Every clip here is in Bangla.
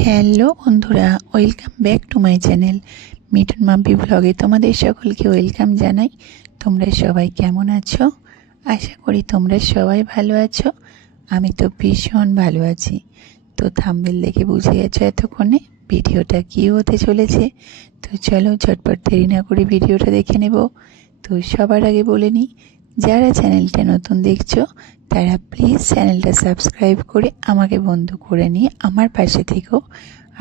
হ্যালো বন্ধুরা, welcome back to my channel Mithun Mampi ব্লগে তোমাদের সকলকে ওয়েলকাম জানাই। তোমরা সবাই কেমন আছো? আশা করি তোমরা সবাই ভালো আছো। আমি তো ভীষণ ভালো আছি। তো থাম্বনেল দেখে বুঝে গেছো এতক্ষণে ভিডিওটা কী হতে চলেছে। তো চলো ঝটপট দেরি না করে ভিডিওটা দেখে নেব। তো সবার আগে বলে নিই, যারা চ্যানেলটা নতুন দেখছো তারা প্লিজ চ্যানেলটা সাবস্ক্রাইব করে আমাকে বন্ধু করে নিয়ে আমার পাশে থেকো।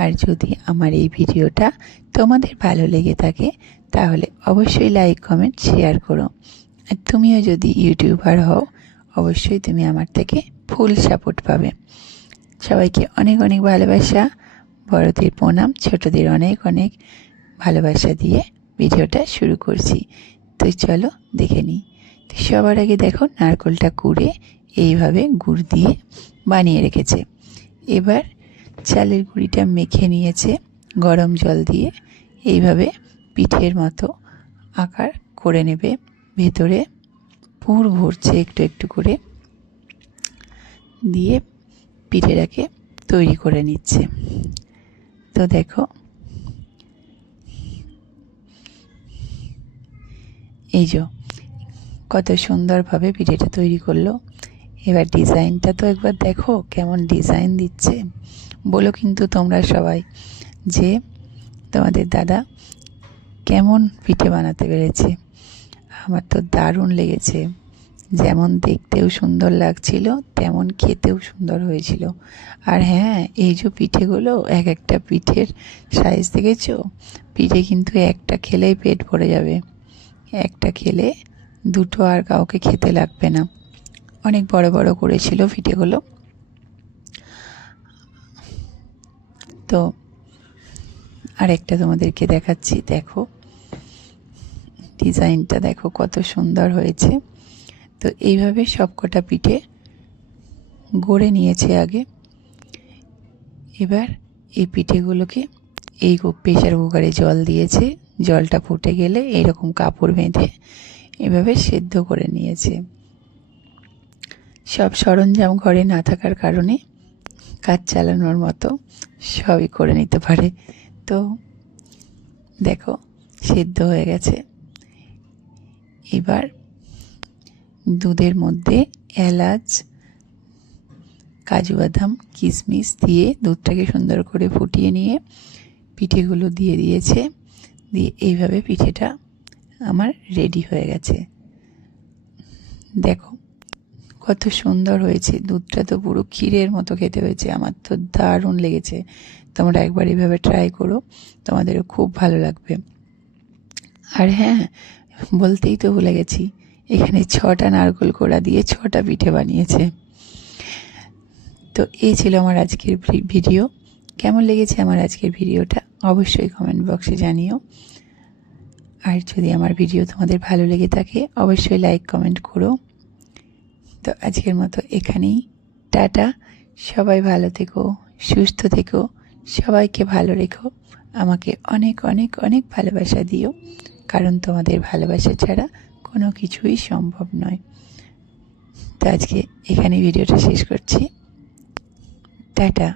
আর যদি আমার এই ভিডিওটা তোমাদের ভালো লেগে থাকে তাহলে অবশ্যই লাইক কমেন্ট শেয়ার করো। আর তুমিও যদি ইউটিউবার হও অবশ্যই তুমি আমার থেকে ফুল সাপোর্ট পাবে। সবাইকে অনেক অনেক ভালোবাসা, বড়দের প্রণাম, ছোটদের অনেক অনেক ভালোবাসা দিয়ে ভিডিওটা শুরু করছি। তো চলো দেখে নিই। তো সবার আগে দেখো নারকেলটা কুড়ে এইভাবে গুড় দিয়ে বানিয়ে রেখেছে। এবার চালের গুঁড়িটা মেখে নিয়েছে গরম জল দিয়ে, এইভাবে পিঠের মতো আকার করে নেবে। ভেতরে পুর ভরছে একটু একটু করে দিয়ে পিঠেটাকে তৈরি করে নিচ্ছে। তো দেখো এই যে কত সুন্দরভাবে পিঠেটা তৈরি করলো। এবার ডিজাইনটা তো একবার দেখো কেমন ডিজাইন দিচ্ছে। বলো কিন্তু তোমরা সবাই যে তোমাদের দাদা কেমন পিঠে বানাতে পেরেছে। আমার তো দারুণ লেগেছে। যেমন দেখতেও সুন্দর লাগছিল তেমন খেতেও সুন্দর হয়েছিল। আর হ্যাঁ, এই যে পিঠেগুলো এক একটা পিঠের সাইজ দেখেছো? পিঠে কিন্তু একটা খেলেই পেট ভরে যাবে। একটা খেলে দুটো আর কাউকে খেতে লাগবে না। অনেক বড় বড় করেছিল পিঠেগুলো। তো আরেকটা তোমাদেরকে দেখাচ্ছি, দেখো ডিজাইনটা দেখো কত সুন্দর হয়েছে। তো এইভাবে সবকটা পিঠে গড়ে নিয়েছে আগে। এবার এই পিঠেগুলোকে এই প্রেসার কুকারে জল দিয়েছে, জলটা ফুটে গেলে এরকম কাপড় বেঁধে এভাবে সেদ্ধ করে নিয়েছে। সব সরঞ্জাম ঘরে না থাকার কারণে কাজ চালানোর মতো সবই করে নিতে পারে। তো দেখো সেদ্ধ হয়ে গেছে। এবার দুধের মধ্যে এলাচ, কাজু বাদাম, কিশমিশ দিয়ে দুধটাকে সুন্দর করে ফুটিয়ে নিয়ে পিঠেগুলো দিয়ে দিয়েছে। দিয়ে এইভাবে পিঠেটা আমার রেডি হয়ে গেছে। দেখো কত সুন্দর হয়েছে। দুধটা তো পুরো ক্ষীরের মতো খেতে হয়েছে। আমার তো দারুণ লেগেছে। তোমরা একবার এইভাবে ট্রাই করো, তোমাদেরও খুব ভালো লাগবে। আর হ্যাঁ, বলতেই তো ভুলে গেছি, এখানে 6টা নারকেল কোড়া দিয়ে 6টা পিঠে বানিয়েছে। তো এই ছিল আমার আজকের ভিডিও। কেমন লেগেছে আমার আজকের ভিডিওটা অবশ্যই কমেন্ট বক্সে জানিও। আর যদি আমার ভিডিও তোমাদের ভালো লেগে থাকে অবশ্যই লাইক কমেন্ট করো। তো আজকের মতো এখানেই, টাটা। সবাই ভালো থেকো, সুস্থ থেকো, সবাইকে ভালো রেখো। আমাকে অনেক অনেক অনেক ভালোবাসা দিও, কারণ তোমাদের ভালোবাসা ছাড়া কোনো কিছুই সম্ভব নয়। তো আজকে এখানে ভিডিওটা শেষ করছি। টাটা।